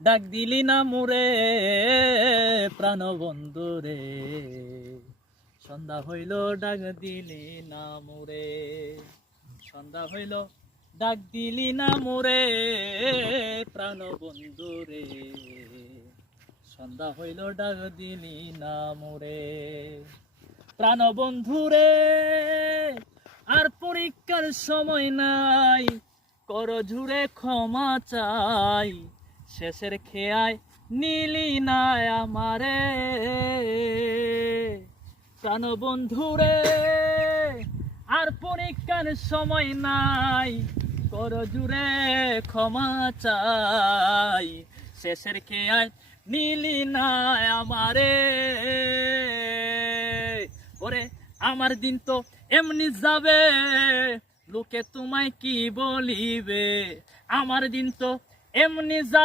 ডাক দিলি না মোরে প্রাণ বন্ধু রে, সন্ধ্যা হইল ডাক দিলি না মোরে, সন্ধ্যা হইল ডাক দিলি না মোরে প্রাণ বন্ধু রে, সন্ধ্যা হইল ডাক দিলি না মোরে প্রাণ বন্ধু রে। আর পরীক্ষার সময় নাই, কর জুড়ে ক্ষমা চাই, শেষের খেয়ায় নিলি না আমারে প্রাণ বন্ধু রে। আর পরীক্ষার সময় নাই, কর জুড়ে ক্ষমা চাই, শেষের খেয়ায় নিলি না আমারে। ওরে আমার দিন তো এমনি যাবে, লোকে তোমায় কি বলিবে, আমার দিন তো এমনি যাবে।